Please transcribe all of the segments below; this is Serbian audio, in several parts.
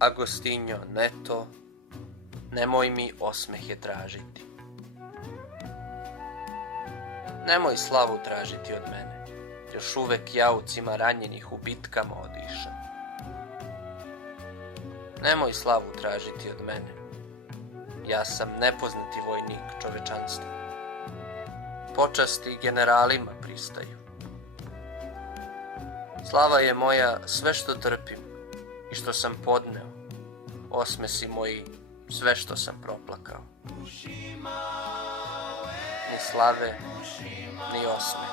Agostinho Neto, nemoj mi osmehe tražiti. Nemoj slavu tražiti od mene, još uvek jaucima ranjenih u bitkama odišem. Nemoj slavu tražiti od mene, ja sam nepoznati vojnik čovečanstva. Počasti generalima pristaju. Slava je moja sve što trpim i što sam podneo, osmesi moji sve što sam proplakao. Ni slave, ni osme.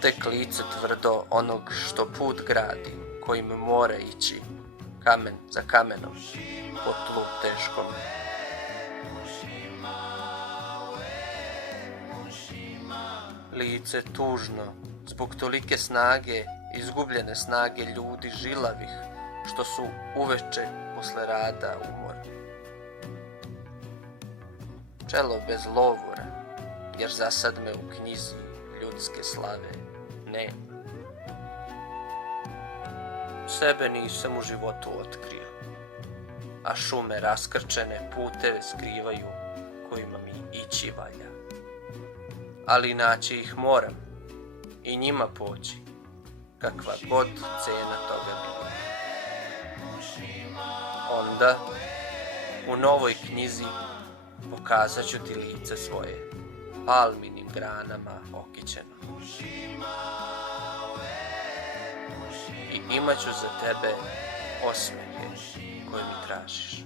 Tek lice tvrdo onog što put gradi, kojim mora ići, kamen za kamenom, po tlu teškom. Lice tužno, zbog tolike snage, izgubljene snage ljudi žilavih, što su uveče posle rada umor. Čelo bez lovora, jer zasad me u knjizi ljudske slave nema. Sebe nisam u životu otkrio, a šume raskrčene puteve skrivaju kojima mi ići valja. Ali naći ih moram i njima poći, kakva god cena toga bila. Onda, u novoj knjizi, pokazat ću ti lice svoje, palminim granama okićeno. I imat ću za tebe osmehe koje mi tražiš.